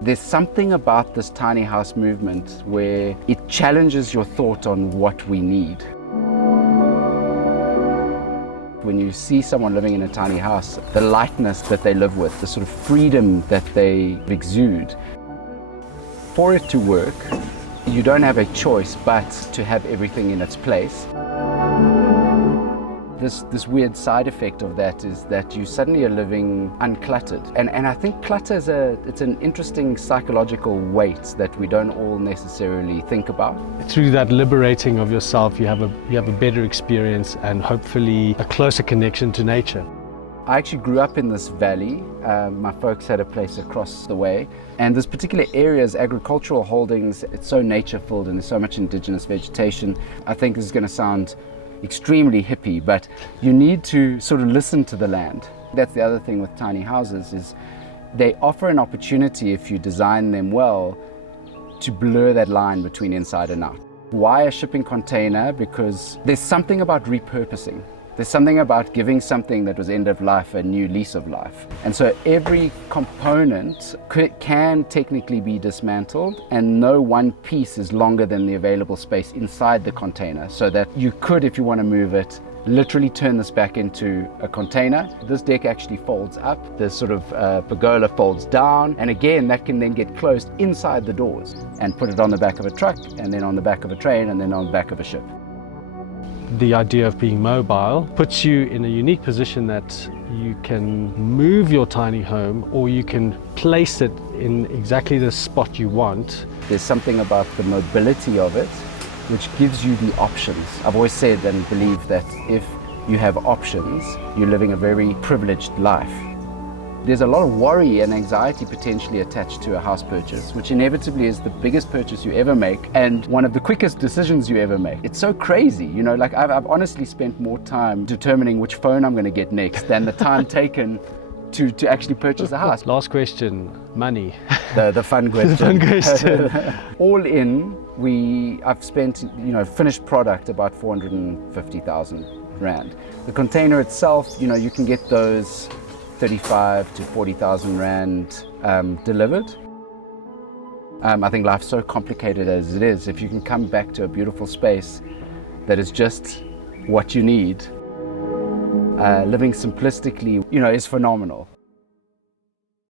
There's something about this tiny house movement where it challenges your thought on what we need. When you see someone living in a tiny house, the lightness that they live with, the sort of freedom that they exude, for it to work, you don't have a choice but to have everything in its place. This weird side effect of that is that you suddenly are living uncluttered. And I think clutter is it's an interesting psychological weight that we don't all necessarily think about. Through that liberating of yourself, you have a better experience and hopefully a closer connection to nature. I actually grew up in this valley. My folks had a place across the way. And this particular area's agricultural holdings, it's so nature-filled and there's so much indigenous vegetation. I think this is going to sound extremely hippie, but you need to sort of listen to the land. That's the other thing with tiny houses, is they offer an opportunity, if you design them well, to blur that line between inside and out. Why a shipping container? Because there's something about repurposing. There's something about giving something that was end of life a new lease of life. And so every component can technically be dismantled, and no one piece is longer than the available space inside the container, so that you could, if you want to move it, literally turn this back into a container. This deck actually folds up, the sort of pergola folds down, and again that can then get closed inside the doors and put it on the back of a truck, and then on the back of a train, and then on the back of a ship. The idea of being mobile puts you in a unique position that you can move your tiny home, or you can place it in exactly the spot you want. There's something about the mobility of it which gives you the options. I've always said and believe that if you have options, you're living a very privileged life. There's a lot of worry and anxiety potentially attached to a house purchase, which inevitably is the biggest purchase you ever make and one of the quickest decisions you ever make. It's so crazy, you know, like I've honestly spent more time determining which phone I'm going to get next than the time taken to actually purchase a house. Last question, money. The fun question. The fun question. All in, I've spent, finished product about 450,000 Rand. The container itself, you can get those 35 to 40,000 Rand delivered. I think life's so complicated as it is. If you can come back to a beautiful space that is just what you need, living simplistically, is phenomenal.